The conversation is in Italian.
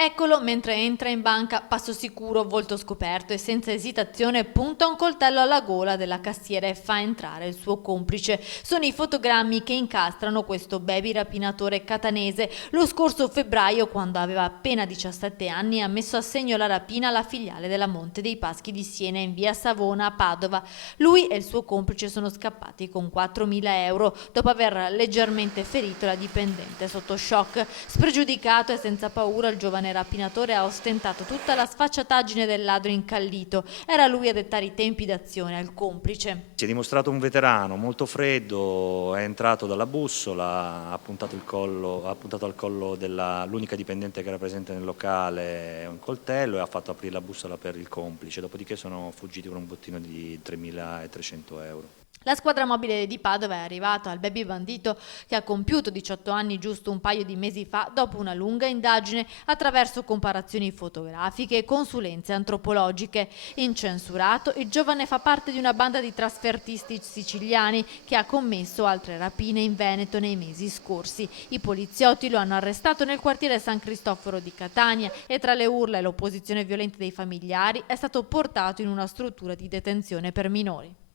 Eccolo mentre entra in banca, passo sicuro, volto scoperto e senza esitazione punta un coltello alla gola della cassiera e fa entrare il suo complice. Sono i fotogrammi che incastrano questo baby rapinatore catanese. Lo scorso febbraio, quando aveva appena 17 anni, ha messo a segno la rapina alla filiale della Monte dei Paschi di Siena in via Savona a Padova. Lui e il suo complice sono scappati con 4.000 euro dopo aver leggermente ferito la dipendente sotto shock. Spregiudicato e senza paura, il giovane rapinatore ha ostentato tutta la sfacciataggine del ladro incallito. Era lui a dettare i tempi d'azione al complice. Si è dimostrato un veterano molto freddo, è entrato dalla bussola, ha puntato al collo dell'unica dipendente che era presente nel locale un coltello e ha fatto aprire la bussola per il complice, dopodiché sono fuggiti con un bottino di 3.300 euro. La squadra mobile di Padova è arrivata al baby bandito che ha compiuto 18 anni giusto un paio di mesi fa dopo una lunga indagine attraverso comparazioni fotografiche e consulenze antropologiche. Incensurato, il giovane fa parte di una banda di trasfertisti siciliani che ha commesso altre rapine in Veneto nei mesi scorsi. I poliziotti lo hanno arrestato nel quartiere San Cristoforo di Catania e tra le urla e l'opposizione violenta dei familiari è stato portato in una struttura di detenzione per minori.